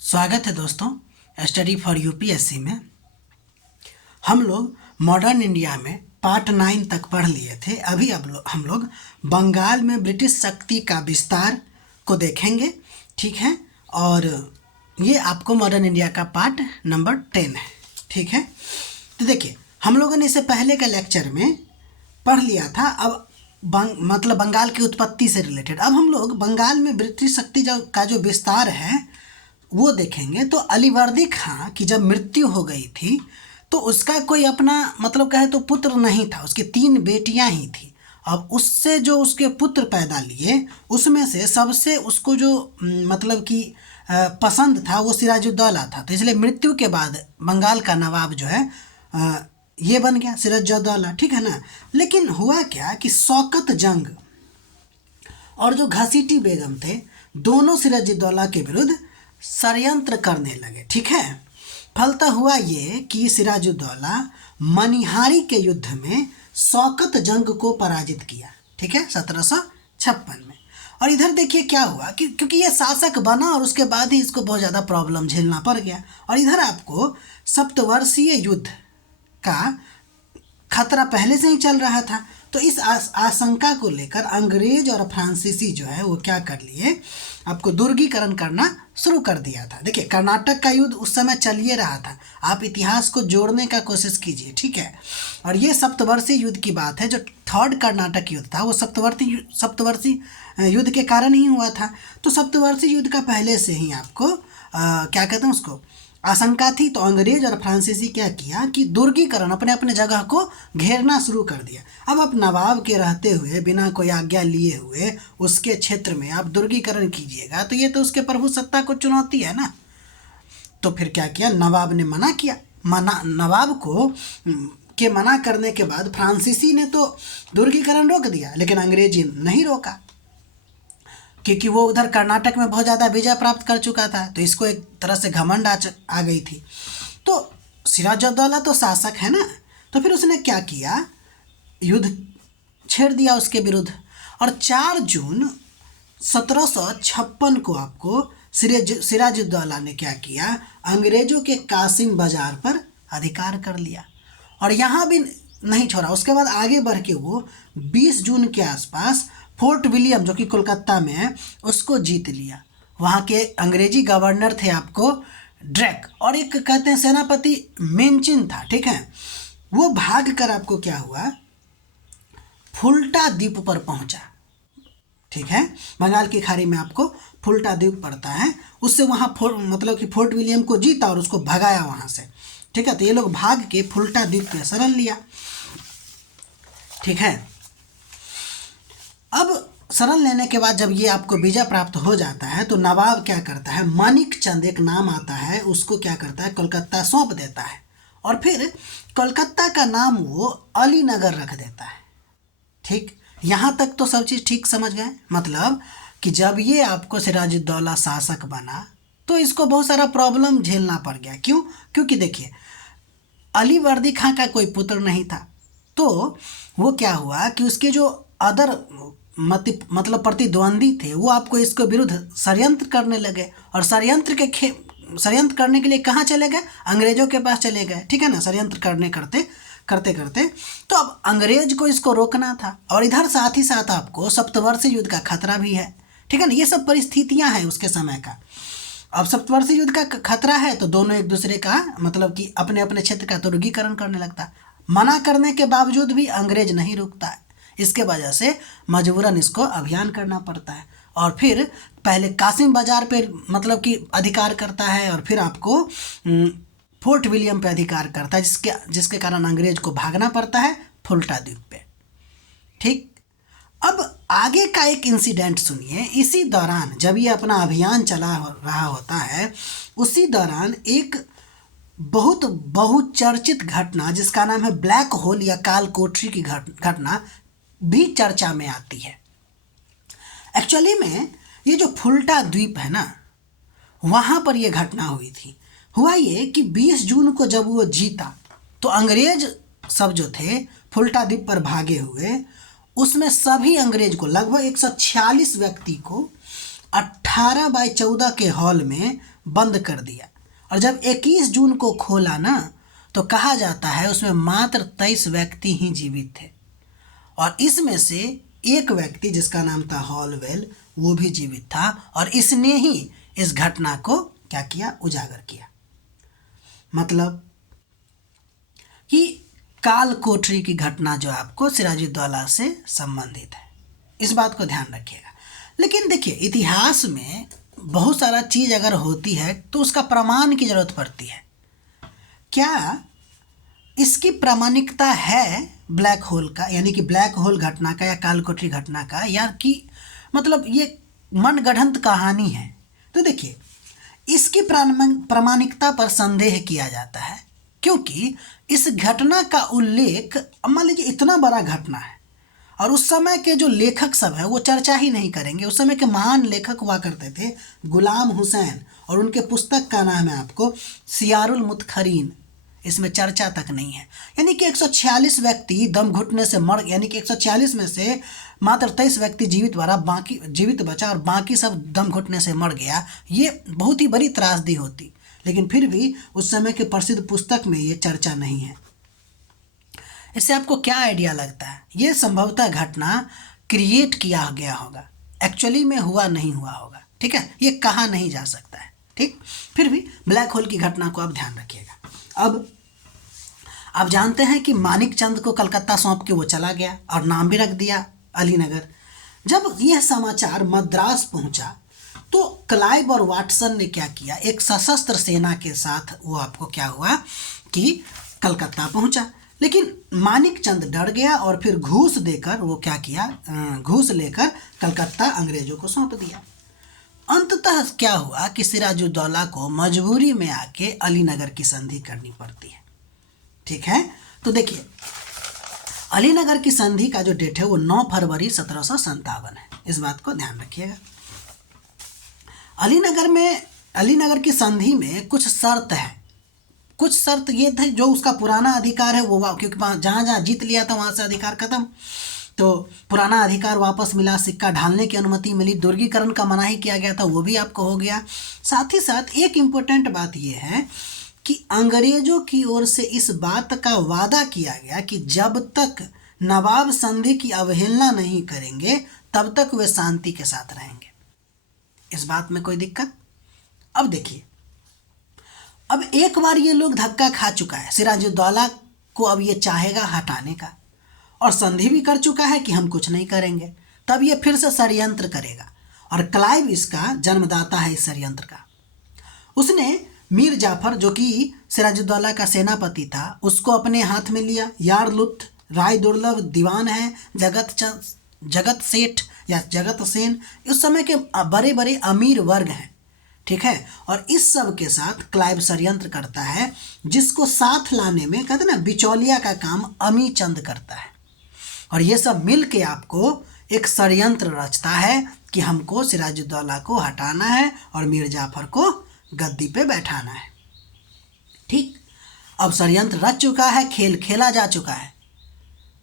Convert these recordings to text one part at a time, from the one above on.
स्वागत है दोस्तों स्टडी फॉर यूपीएससी में। हम लोग मॉडर्न इंडिया में पार्ट 9 तक पढ़ लिए थे। अभी अब हम लोग बंगाल में ब्रिटिश शक्ति का विस्तार को देखेंगे, ठीक है। और ये आपको मॉडर्न इंडिया का पार्ट नंबर 10 है, ठीक है। तो देखिए, हम लोगों ने इससे पहले के लेक्चर में पढ़ लिया था। अब मतलब बंगाल की उत्पत्ति से रिलेटेड अब हम लोग बंगाल में ब्रिटिश शक्ति का जो विस्तार है वो देखेंगे। तो अलीवर्दी खां की जब मृत्यु हो गई थी तो उसका कोई अपना मतलब कहे तो पुत्र नहीं था, उसकी 3 बेटियां ही थी। अब उससे जो उसके पुत्र पैदा लिए उसमें से सबसे उसको जो मतलब कि पसंद था वो सिराजुद्दौला था। तो इसलिए मृत्यु के बाद बंगाल का नवाब जो है ये बन गया सिराजुद्दौला, ठीक है ना। लेकिन हुआ क्या कि शौकत जंग और जो घसीटी बेगम थे दोनों सिराजुद्दौला के विरुद्ध षड्यंत्र करने लगे, ठीक है। फलतः हुआ ये कि सिराजुद्दौला मनिहारी के युद्ध में शौकत जंग को पराजित किया, ठीक है, 1756 में। और इधर देखिए क्या हुआ कि क्योंकि ये शासक बना और उसके बाद ही इसको बहुत ज़्यादा प्रॉब्लम झेलना पड़ गया। और इधर आपको सप्तवर्षीय युद्ध का खतरा पहले से ही चल रहा था। तो इस आशंका को लेकर अंग्रेज और फ्रांसीसी जो है वो क्या कर लिए, आपको दुर्गीकरण करना शुरू कर दिया था। देखिए, कर्नाटक का युद्ध उस समय चल ही रहा था। आप इतिहास को जोड़ने का कोशिश कीजिए, ठीक है। और ये सप्तवर्षीय युद्ध की बात है। जो 3rd कर्नाटक युद्ध था वो सप्तवर्षीय युद्ध के कारण ही हुआ था। तो सप्तवर्षीय युद्ध का पहले से ही आपको क्या कहते हैं उसको आशंका थी। तो अंग्रेज और फ्रांसीसी क्या किया कि दुर्गीकरण अपने अपने जगह को घेरना शुरू कर दिया। अब आप नवाब के रहते हुए बिना कोई आज्ञा लिए हुए उसके क्षेत्र में आप दुर्गीकरण कीजिएगा तो ये तो उसके प्रभुसत्ता को चुनौती है ना। तो फिर क्या किया, नवाब ने मना किया। नवाब को के मना करने के बाद फ्रांसीसी ने तो दुर्गीकरण रोक दिया, लेकिन अंग्रेजी नहीं रोका क्योंकि वो उधर कर्नाटक में बहुत ज़्यादा विजय प्राप्त कर चुका था। तो इसको एक तरह से घमंड आ गई थी। तो सिराजुद्दौला तो शासक है ना, तो फिर उसने क्या किया, युद्ध छेड़ दिया उसके विरुद्ध। और 4 जून 1756 को आपको सिराजुद्दौला ने क्या किया, अंग्रेजों के कासिम बाजार पर अधिकार कर लिया। और यहाँ भी नहीं छोड़ा, उसके बाद आगे बढ़ के वो 20 जून के आसपास फोर्ट विलियम जो कि कोलकाता में है उसको जीत लिया। वहाँ के अंग्रेजी गवर्नर थे आपको ड्रैक, और एक कहते हैं सेनापति मेंचिन था, ठीक है। वो भाग कर आपको क्या हुआ, फुल्टा द्वीप पर पहुँचा, ठीक है। बंगाल की खाड़ी में आपको फुल्टा द्वीप पड़ता है। उससे वहाँ मतलब कि फोर्ट विलियम को जीता और उसको भगाया वहाँ से, ठीक है। तो ये लोग भाग के फुल्टा द्वीप पे शरण लिया, ठीक है। अब शरण लेने के बाद जब ये आपको विजय प्राप्त हो जाता है तो नवाब क्या करता है, मानिक चंद एक नाम आता है, उसको क्या करता है, कोलकाता सौंप देता है। और फिर कोलकाता का नाम वो अलीनगर रख देता है, ठीक। यहाँ तक तो सब चीज़ ठीक समझ गए। मतलब कि जब ये आपको सिराजुद्दौला शासक बना तो इसको बहुत सारा प्रॉब्लम झेलना पड़ गया। क्यों? क्योंकि देखिए, अलीवर्दी खां का कोई पुत्र नहीं था। तो वो क्या हुआ कि उसके जो अदर मतलब प्रतिद्वंदी थे वो आपको इसके विरुद्ध षड्यंत्र करने लगे। और षड्यंत्र करने के लिए कहाँ चले गए, अंग्रेजों के पास चले गए, ठीक है ना। षड्यंत्र करते करते तो अब अंग्रेज को इसको रोकना था। और इधर साथ ही साथ आपको सप्तवर्षीय युद्ध का खतरा भी है, ठीक है ना। ये सब परिस्थितियां हैं उसके समय का। अब सप्तवर्षीय युद्ध का खतरा है तो दोनों एक दूसरे का मतलब कि अपने अपने क्षेत्र का दुर्गीकरण करने लगता। मना करने के बावजूद भी अंग्रेज नहीं रुकता है। इसके वजह से मजबूरन इसको अभियान करना पड़ता है। और फिर पहले कासिम बाजार पे मतलब कि अधिकार करता है और फिर आपको फोर्ट विलियम पे अधिकार करता है, जिसके कारण अंग्रेज को भागना पड़ता है फुल्टा द्वीप पे, ठीक। अब आगे का एक इंसिडेंट सुनिए। इसी दौरान जब ये अपना अभियान चला रहा होता है उसी दौरान एक बहुत बहुचर्चित घटना जिसका नाम है ब्लैक होल या काल कोठरी की घटना भी चर्चा में आती है। एक्चुअली में ये जो फुल्टा द्वीप है ना, वहाँ पर ये घटना हुई थी। हुआ ये कि 20 जून को जब वो जीता तो अंग्रेज सब जो थे फुल्टा द्वीप पर भागे हुए, उसमें सभी अंग्रेज को लगभग 146 व्यक्ति को 18x14 के हॉल में बंद कर दिया। और जब 21 जून को खोला ना, तो कहा जाता है उसमें मात्र 23 व्यक्ति ही जीवित थे, और इसमें से एक व्यक्ति जिसका नाम था हॉलवेल, वो भी जीवित था, और इसने ही इस घटना को क्या किया, उजागर किया। मतलब कि काल कोठरी की घटना जो आपको सिराजुद्दौला से संबंधित है, इस बात को ध्यान रखिएगा। लेकिन देखिए, इतिहास में बहुत सारा चीज़ अगर होती है तो उसका प्रमाण की ज़रूरत पड़ती है। क्या इसकी प्रामाणिकता है ब्लैक होल का, यानी कि ब्लैक होल घटना का या काल कोठरी घटना का, या कि मतलब ये मनगढ़ंत कहानी है? तो देखिए, इसकी प्रामाणिकता पर संदेह किया जाता है, क्योंकि इस घटना का उल्लेख, मान लीजिए इतना बड़ा घटना है और उस समय के जो लेखक सब हैं वो चर्चा ही नहीं करेंगे। उस समय के महान लेखक हुआ करते थे गुलाम हुसैन, और उनके पुस्तक का नाम है आपको सियारुल मुतखरीन, इसमें चर्चा तक नहीं है। यानी कि 146 व्यक्ति दम घुटने से मर, यानी कि 146 में से मात्र 23 व्यक्ति जीवित बचा और बाकी सब दम घुटने से मर गया। ये बहुत ही बड़ी त्रासदी होती, लेकिन फिर भी उस समय के प्रसिद्ध पुस्तक में ये चर्चा नहीं है। इससे आपको क्या आइडिया लगता है? ये संभवतः घटना क्रिएट किया गया होगा, एक्चुअली में हुआ नहीं हुआ होगा। ठीक है, ये कहा नहीं जा सकता है। ठीक, फिर भी ब्लैक होल की घटना को आप ध्यान रखिएगा। अब आप जानते हैं कि मानिक चंद को कलकत्ता सौंप के वो चला गया और नाम भी रख दिया अलीनगर। जब यह समाचार मद्रास पहुंचा तो क्लाइव और वाटसन ने क्या किया, एक सशस्त्र सेना के साथ वो आपको क्या हुआ कि कलकत्ता पहुंचा। लेकिन मानिक चंद डर गया और फिर घूस देकर वो क्या किया, घूस लेकर कलकत्ता अंग्रेजों को सौंप दिया। अंततः क्या हुआ कि सिराजुद्दौला को मजबूरी में आके अलीनगर की संधि करनी पड़ती है। ठीक है, तो देखिए, अलीनगर की संधि का जो डेट है वो 9 फरवरी 1757 है। इस बात को ध्यान रखिएगा। अलीनगर की संधि में कुछ शर्त है। कुछ शर्त ये थे, जो उसका पुराना अधिकार है वो, क्योंकि जहाँ जहाँ जीत लिया था वहाँ से अधिकार खत्म, तो पुराना अधिकार वापस मिला, सिक्का ढालने की अनुमति मिली, दुर्गीकरण का मनाही किया गया था वो भी आपको हो गया। साथ ही साथ एक इम्पोर्टेंट बात ये है कि अंग्रेजों की ओर से इस बात का वादा किया गया कि जब तक नवाब संधि की अवहेलना नहीं करेंगे तब तक वे शांति के साथ रहेंगे। इस बात में कोई दिक्कत? अब देखिए, अब एक बार ये लोग धक्का खा चुका है, सिराजुद्दौला को अब ये चाहेगा हटाने का, और संधि भी कर चुका है कि हम कुछ नहीं करेंगे। तब ये फिर से षड्यंत्र करेगा, और क्लाइव इसका जन्मदाता है इस षड्यंत्र का। उसने मीर जाफर, जो कि सिराजुद्दौला का सेनापति था, उसको अपने हाथ में लिया। यार लुत्फ, राय दुर्लभ दीवान है, जगत सेठ या जगत सेन, उस समय के बड़े बड़े अमीर वर्ग हैं। ठीक है, और इस सब के साथ क्लाइव षड्यंत्र करता है, जिसको साथ लाने में कहते ना बिचौलिया का काम अमी चंद करता है। और ये सब मिल के आपको एक षड्यंत्र रचता है कि हमको सिराजुद्दौला को हटाना है और मीर जाफर को गद्दी पे बैठाना है। ठीक, अब षड्यंत्र रच चुका है, खेल खेला जा चुका है।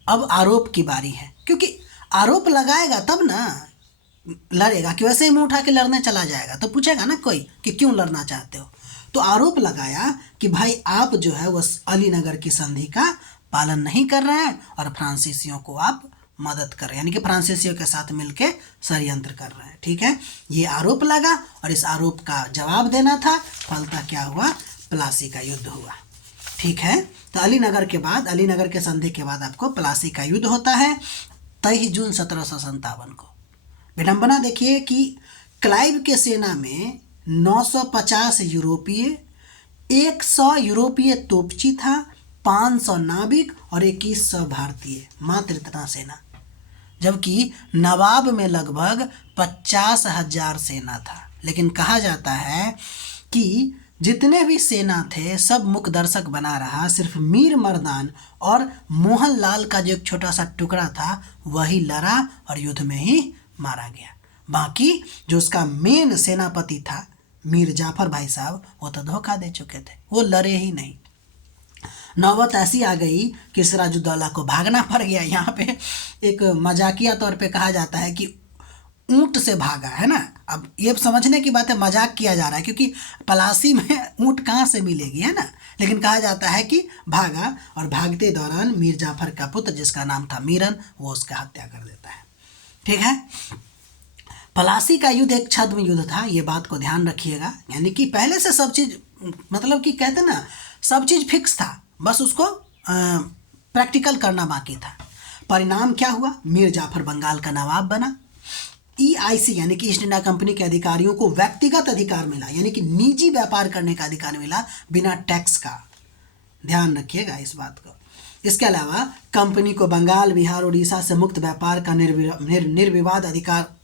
अब आरोप की बारी है, क्योंकि आरोप लगाएगा तब ना लड़ेगा, कि वैसे ही मुंह उठा के लड़ने चला जाएगा तो पूछेगा ना कोई कि क्यों लड़ना चाहते हो। तो आरोप लगाया कि भाई आप जो है वो अलीनगर की संधि का पालन नहीं कर रहे हैं और फ्रांसीसियों को आप मदद कर रहे हैं, यानी कि फ्रांसीसियों के साथ मिलके षड्यंत्र कर रहे हैं। ठीक है, ये आरोप लगा और इस आरोप का जवाब देना था। फलतः क्या हुआ, प्लासी का युद्ध हुआ। ठीक है, तो अलीनगर के संधि के बाद आपको प्लासी का युद्ध होता है 23 जून 1757 को। विडंबना देखिए कि क्लाइव के सेना में 950 यूरोपीय, 100 यूरोपीय तोपची था, 500 नाविक और 2100 भारतीय, मात्र इतना सेना। जबकि नवाब में लगभग 50,000 सेना था। लेकिन कहा जाता है कि जितने भी सेना थे सब मुख दर्शक बना रहा, सिर्फ मीर मर्दान और मोहन लाल का जो एक छोटा सा टुकड़ा था वही लड़ा और युद्ध में ही मारा गया। बाकी जो उसका मेन सेनापति था मीर जाफर भाई साहब, वो तो धोखा दे चुके थे, वो लड़े ही नहीं। नौबत ऐसी आ गई कि सिराजुद्दौला को भागना पड़ गया। यहाँ पे एक मजाकिया तौर पे कहा जाता है कि ऊंट से भागा, है ना। अब ये समझने की बात है, मजाक किया जा रहा है क्योंकि पलासी में ऊंट कहाँ से मिलेगी, है ना। लेकिन कहा जाता है कि भागा, और भागते दौरान मीर जाफर का पुत्र जिसका नाम था मीरन, वो उसका हत्या कर देता है। ठीक है। पलासी का युद्ध एक छद्म युद्ध था, ये बात को ध्यान रखिएगा। यानी कि पहले से सब चीज़, मतलब कि कहते ना, सब चीज़ फिक्स था, बस उसको प्रैक्टिकल करना बाकी था। परिणाम क्या हुआ? मीर जाफर बंगाल का नवाब बना। EIC यानी कि ईस्ट इंडिया कंपनी के अधिकारियों को व्यक्तिगत अधिकार मिला, यानी कि निजी व्यापार करने का अधिकार मिला बिना टैक्स का। ध्यान रखिएगा इस बात को। इसके अलावा कंपनी को बंगाल, बिहार, उड़ीसा से मुक्त व्यापार का निर्विवाद अधिकार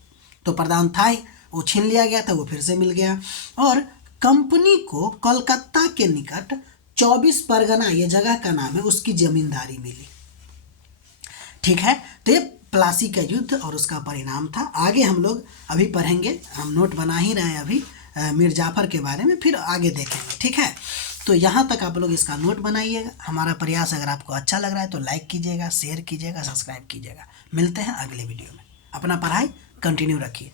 तो प्रदान था ही, वो छीन लिया गया था, वो फिर से मिल गया। और कंपनी को कोलकाता के निकट 24 परगना, ये जगह का नाम है, उसकी जमींदारी मिली। ठीक है। तो ये प्लासी का युद्ध और उसका परिणाम था। आगे हम लोग अभी पढ़ेंगे, हम नोट बना ही रहे हैं अभी मीर जाफर के बारे में, फिर आगे देखेंगे। ठीक है। तो यहाँ तक आप लोग इसका नोट बनाइएगा। हमारा प्रयास अगर आपको अच्छा लग रहा है तो लाइक कीजिएगा, शेयर कीजिएगा, सब्सक्राइब कीजिएगा। मिलते हैं अगले वीडियो में। अपना पढ़ाई कंटिन्यू रखिए।